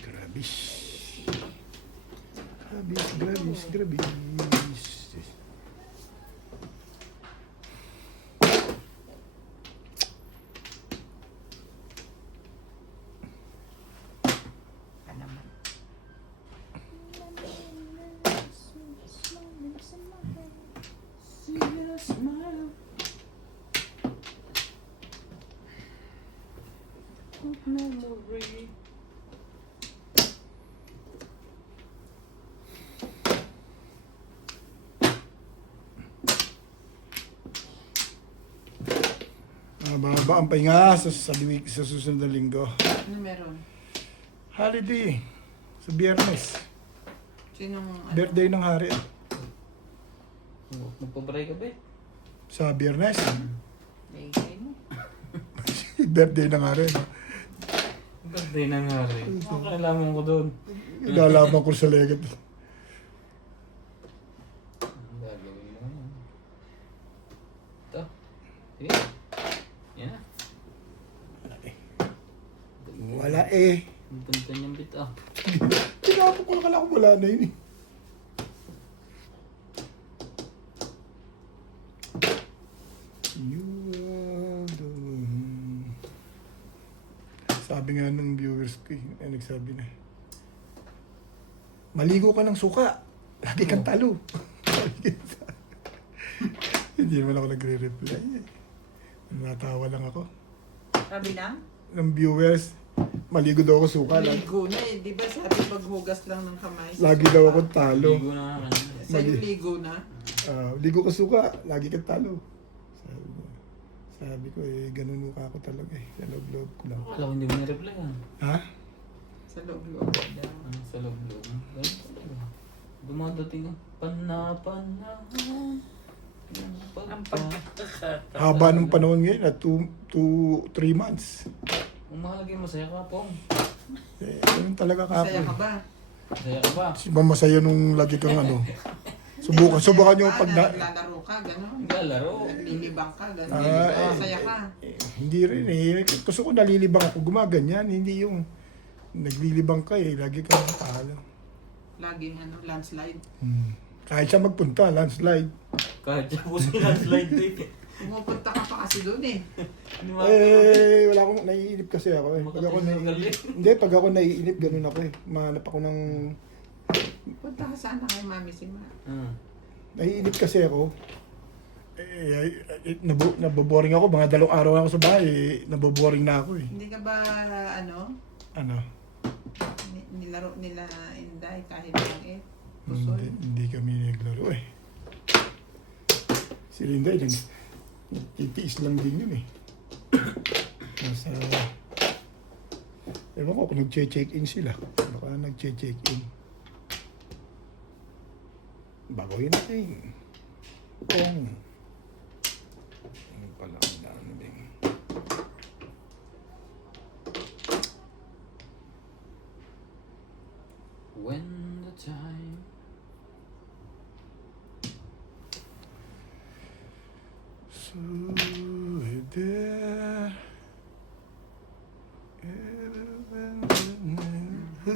Grabis. Grabis. Ano naman? Memory. Mababa ang pahinga sa susunod na linggo. Ano meron? Holiday. Sa biyernes. Sinong ano? Birthday ng hari. Magpabray ka ba eh? Sa Biyernes. Bigay mo. Birthday ng hari. Birthday na nga rin. Kailangan ko doon. Lalaman ko sa legat. Ang gagawin mo yan. Ito. Sige. Yan na. Wala eh. Ang punta niyang bit ah. Tinapok ko, akala ko wala na yun eh. You are the one. Sabi nga ng viewers ko eh, nagsabi na. Maligo ka ng suka. Lagi kang talo. Hindi naman ako nagre-reply eh. Natawa lang ako. Sabi na? Ng viewers, maligo daw ako suka lang. Ligo na eh. Di ba sabi paghugas lang ng kamay? Lagi daw ako talo. Ligo na nga kanina. Sa'yo ligo na? Ligo ka suka, lagi kang talo. Sabi ko eh, ganun mukha ko talaga eh. Sa loob-loob ko lang. Wala ko hindi mo na-reply ah. Ha? Sa loob-loob daw. Sa loob-loob. Dumadating ang panahon. Ang pagkakata. Haba ng panahon ngayon, 2-3 months. Kung mahalagay masaya ka po. Eh, ganun talaga Masaya kapon. ka ba? Masaya ka ba? Si ba masaya nung lagi kang ano? Subukan nyo pag na... Naglalaro ka, gano'n. Naglalaro. Naglilibang ka, gano'n. Ah, Masaya ka. Hindi rin eh. Gusto ko nalilibang ako, gumaganyan. Hindi yung naglilibang ka eh. Lagi kang talo. Laging landslide. Kahit siya magpunta, landslide. Kahit siya po si landslide eh. Pumupunta ka pa kasi doon eh. Wala akong naiinip kasi ako eh. Pag ako naiinip, hindi, pag ako naiinip, ganun ako eh. Mahanap ako ng... Punta ka sana kay Mami si Ma. Naiinip kasi ako. Naboboring ako. Mga 2 araw ako sa bahay, naboboring na ako eh. Hindi ka ba, Ano? nilaro nila Inday kahit lang eh. Pusoy. Hindi kami naglaro eh. Si Linda, nagtitiis lang din yun eh. Nasa... Ewan ko kung nag-check-in sila. Baka nag-check-in. Bagoy natin. Kung... Ano pala ang daan din. When the time So there...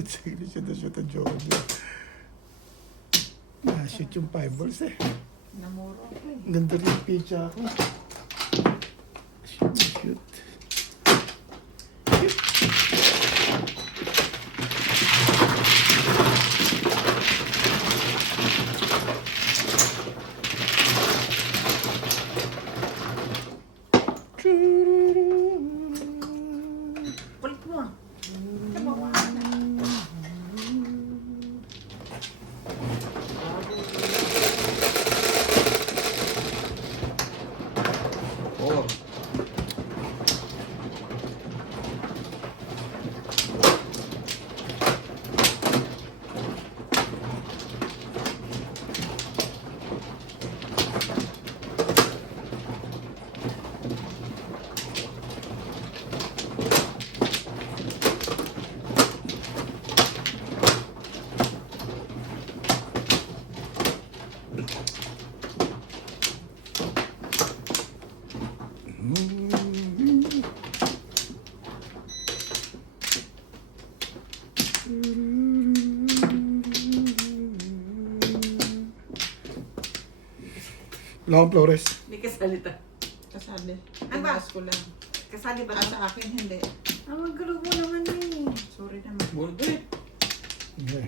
Sige, shoot ang joke. Shoot yung 5 balls eh. Namuro ako eh. Ang ganda rin yung pizza ako. Shoot. Balik mo. Four. Wala akong Flores. Hindi kasalita. Kasali. Ano ba? Pinas ko lang. Kasali ba? Sa akin hindi. Ang gulo mo naman eh. Sorry naman. Bulbit. Okay.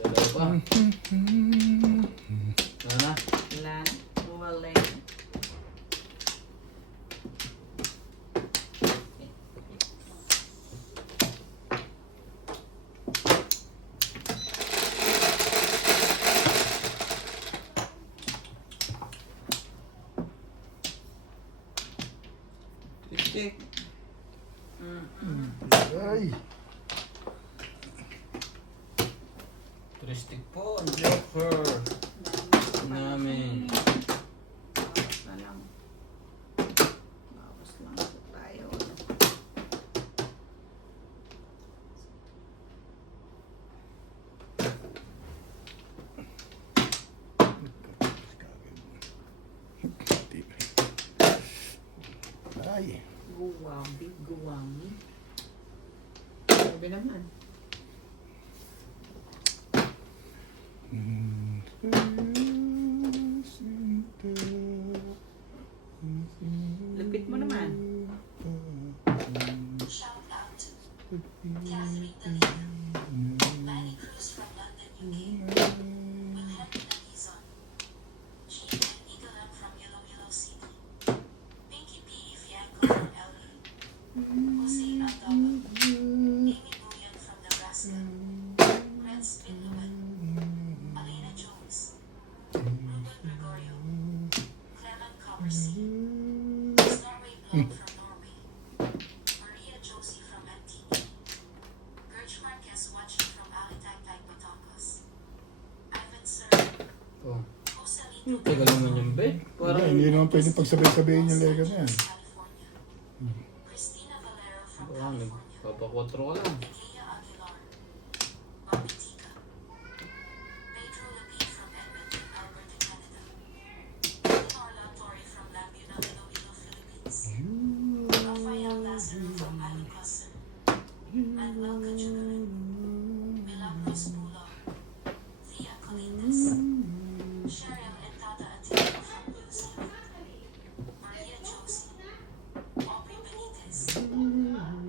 Dalawa pa. Ano na? Wala na. Wala. Check. Ay. Christic po, ang Joker namin. Bawas na lang. Bawas lang po tayo. Ay. Guwambi, guwami. Sabi naman. Lupit mo naman. Shout out to Catherine Dalina, Manny Cruz from London, UK, Wilhelmina Dizon, Jean and Nicolan from Iloilo City, Pinky P. Fianco from LA, Jose Aldoba, Amy Buyan from Nebraska, Red Spinluan, Alena Jones, Ruben Gregorio, Clement Coppersea, Snorway Blom from Norway, Maria Josie from Antigua, Gertrude Marquez watching from Alitagtag, Batangas, Ivan Sir, Oh, Joselito tagal naman yung bed. Parang Hindi naman pwede pagsabay-sabayin yung Lego na yan. California, Christina Valero from parang California, nagpapakwatro ka lang. Egea Aguilar, Bobby Tika, Pedro Lapid from Edmonton, Alberta, Canada, Leonor Torre from Laguna, Iloilo, Philippines, Rafael Lazaro from Alucasar, Manuel Cajugaran, Milagros Pulo, Thea Colinas, Cheryl and Tata Atino from New Zealand, Maria Josie, Aubrey Benitez,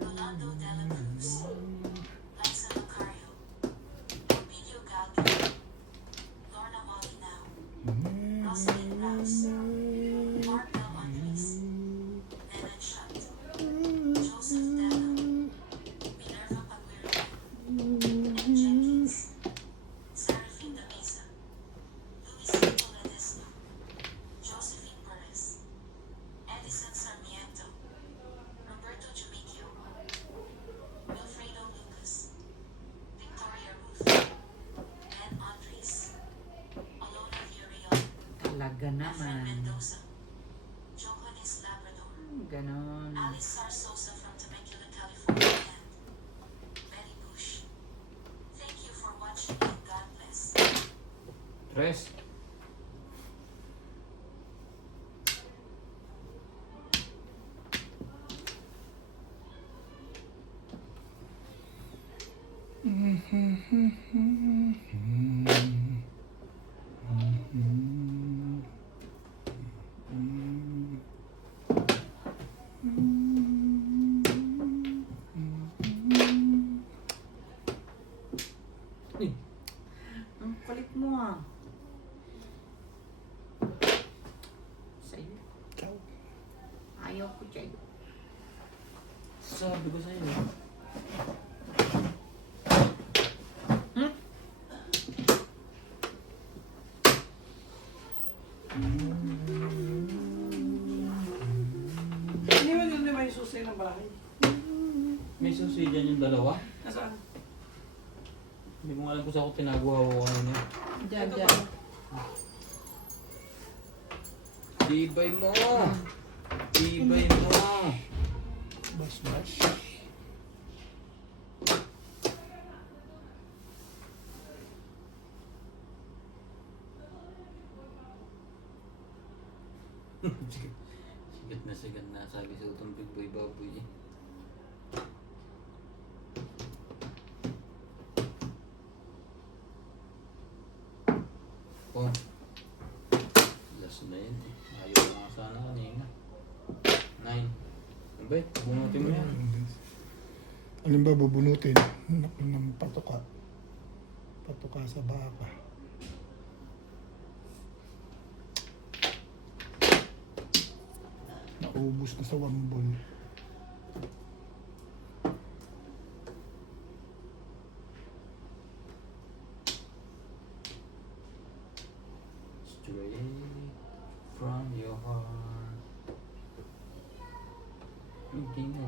Rolando De La Cruz, Liza Macario, Ovidio Galvin, Lorna Molinao, Roslyn Laos, Mark Del Andres, Nenan Shutt, Joseph Dano, Minerva Paguero, Ann Jenkins, Serafin de Mesa, Luisito Ledesma, Josephine Perez, Edison Sarmiento, Roberto Jumicchio, Wilfredo Lucas, Victoria Ruth, Ben Andres, Alona Uriel, Talaga Efren naman. Mendoza, Johannes Labrador, Ganon. Alice Sarsosa from Temecula, California, and Betty Bush. Thank you for watching and God bless. Tres. Eh, Ang kulit mo ah. Sa'yo. Ayaw ko dyan. sabi ko sa'yo. Hindi mo din may susi ng bahay. May susi dyan yung dalawa. Nasaan? Hindi mo alam kung saan ko tinago-hawa kanina. Diyan, Ito diyan. ba? Tibay mo! Tibay mo! Bas. Sigat na sabi sa utong Big Boy Baboy eh. Oh. Last na yun eh. Ayaw ko nga sana kanina. 9. Ano ba eh? Bunutin mo yan. Alin ba bubunutin? Ng patoka. Patoka sa baka. Naubos na sa wambol. Straight from your heart. Hindi mo.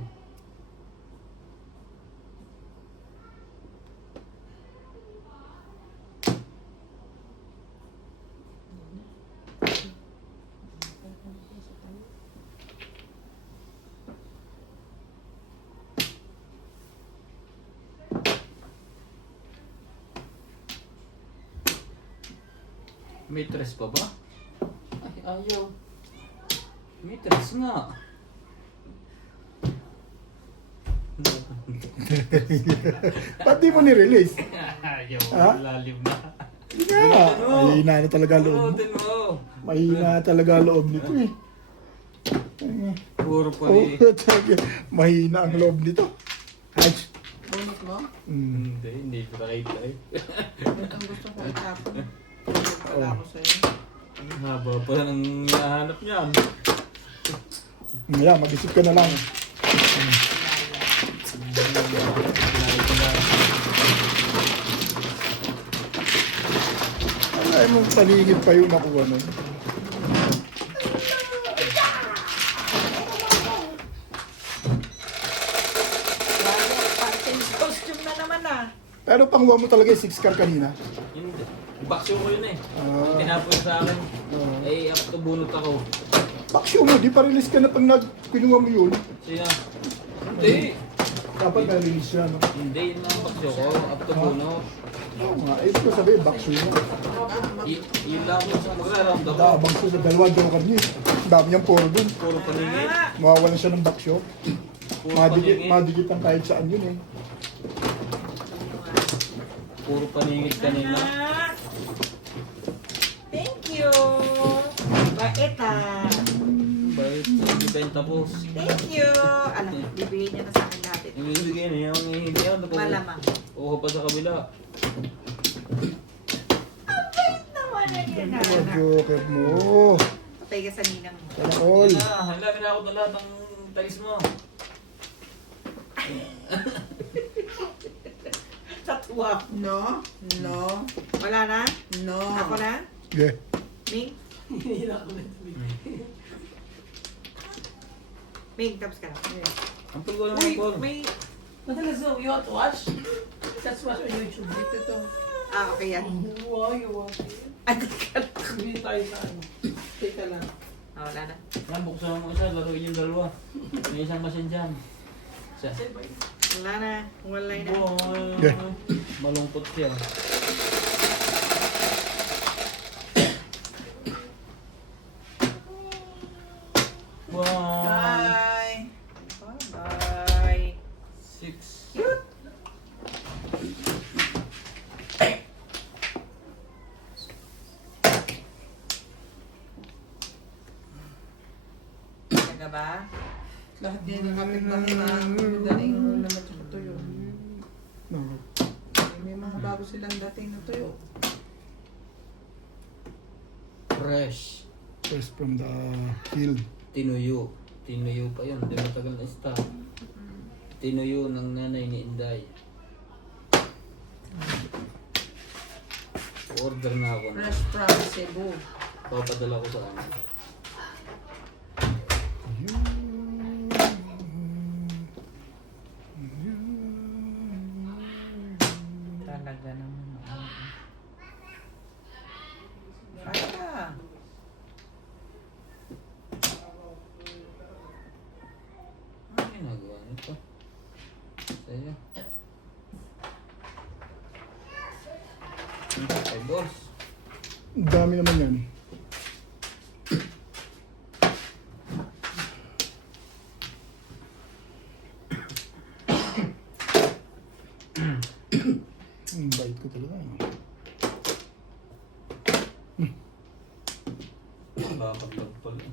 May tres pa ba? Ay, ayaw. May tres nga. Ba't di mo ni-release? Ayaw, Ha? lalim na. Hindi nga. Mahina na talaga loob mo. Bunutin mo. Mahina talaga loob nito eh. Puro pa Oh, eh. talaga. Mahina ang loob nito. Ay. Bunot mo? Hindi ko nakita eh. Bunot ang gusto ko itapon. Wala ako sa'yo. Haba pa ng hinahanap niyan. Maya, mag-isip ka na lang. Ay mo, paligid pa yung nakuha nun. Change costume na naman ah. Pero panguha mo talaga yung 6 car kanina. Hindi. Baksyo ko yun eh. Ah. Tinapoy sa akin. Ah. Eh, ako bunot ako. Baksyo mo, di pa release ka na pag kinuha mo yun. Siya. Hindi. Dapat na-release siya, no? Hindi, yun ang baksyo ko. Up to bunot. Oo nga, eh, ko sabihin, baksyo mo. Yun lang ako sa magraramdam ko. Baksyo sa dalawa, joker niya. Ang dami niyang puro dun. Puro paningit. Mawawalan siya ng baksyo. Puro paningit. Madigit ang kahit saan yun eh. Puro paningit kanina. Ah, thank you. Bait ah. Bakit hindi kayo tapos? Thank you. Alam, bibigyan niya na sa akin lahat ito. Ibibigay na yung hindi ako. Malamang. Oo pa sa kabila. Naman na yan Ang ah. joker mo. Patay ka sa ninang mo. Sana all. Hanapin ako na lahat ng talis mo. Tatuwa. No? No? Wala na? No. Ako na? Yeah. Ming? Hinihila ko na ito. Ming, tapos ka na. Ang pagod naman Uy, Paul. May... Madalas no, you want to watch? Let's watch on YouTube. Dito to. Ah, okay yan. Wow, you want it? Ah, teka lang. Sabihin tayo sa ano. Teka lang. Ah, wala na. Yan, buksan mo isa, laruin yung dalawa. May isang machine dyan. Isa. Wala na. Wala na. Boy. Yeah. Malungkot siya. Wow. Bye. Bye. 6. Cute. Talaga ba? Lahat din ng kapitbahay na daling naman sa tuyo. No. May mga bago silang dating na tuyo. Fresh. First from the field. Tinuyo. Tinuyo pa yun. Hindi matagal na stock. Tinuyo ng nanay ni Inday. Order na ako. Fresh from Cebu. Papadala ko sa amin. Talaga naman. Para. Ano ginagawa nito? Sa'yo. Ay, boss. Ang dami naman yan. Ang bait ko talaga. Bakit pala.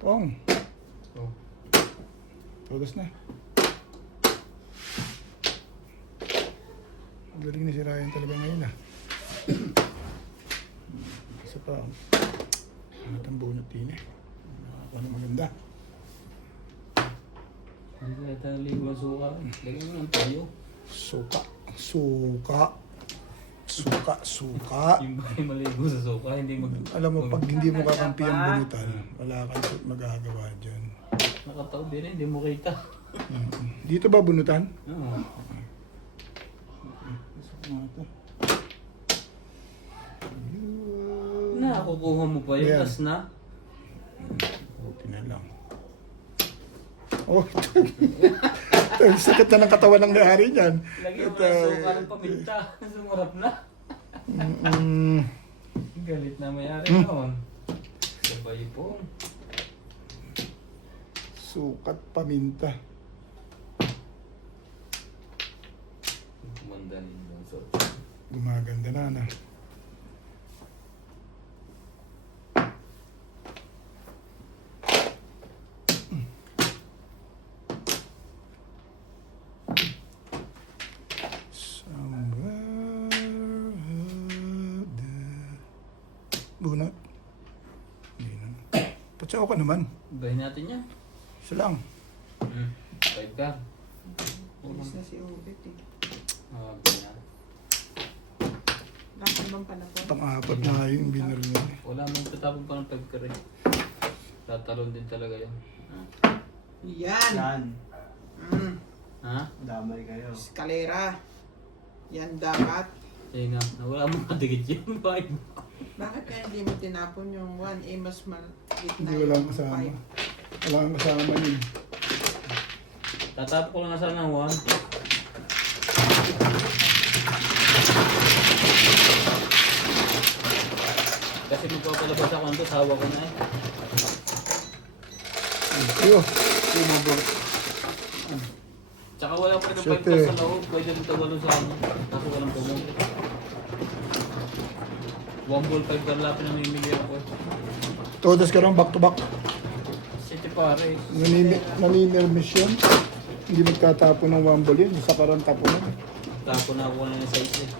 Pong. Oh. Todos na. Galing na si Ryan talaga ngayon ah. Isa pa. Ano ang bunot din eh. Ano maganda. Hindi kaya tayo ligo ang suka. Lagyan mo ng tayo. Suka. Suka. Suka. Suka. Yung ba yung maligo sa suka, hindi mag... Alam mo, pag hindi mo kakampi ang bunutan, wala kang magagawa dyan. Nakataob din eh, hindi mo kita. Dito ba bunutan? Oo. Nakukuha mo pa yung Yan. tas na. Buti na lang. Oh, ang sakit na ng katawan ng may-ari niyan. Lagyan mo Ito, ng suka ng paminta. Sumarap na. Galit na may-ari noon. Sabay po. Sukat paminta. Kumanda niyo. So, Gumaganda na. Somewhere out there. Bunot. Hindi na. Patsao ka naman. ibahin natin yan. Isa lang. 5 ka. Alis na si Ubit eh. Ganyan. Bakit bang panapon? Pang-apat na yung binner niya. Wala mong tatapon pa ng 5 ka rin. Tatalon din talaga yan. Yan! Yan. Ha? Damay kayo. Eskalera. Yan dapat. Sige nga, nawala mo kadikit yung 5. Bakit kaya hindi mo tinapon yung 1? Eh, mas gitna Hindi walang kasama. Wala kang kasama yun. Tatapon ko lang na sana ng 1. Kasi magpapalabas ako nito, sawa ko na eh. Iyo. Tsaka wala pa rin ng 5 Siyete. ka sa loob, pwede rin tawalo sa ano. Kaso walang pumunta. 1 ball 5 ka lapin ang namimili ako eh. Todas ka rin back to back. City Pares. Naninermis yun. Hindi magtatapon ng 1 ball yun. Isa ka rin tapon yun. Tapo na ako ng size eh.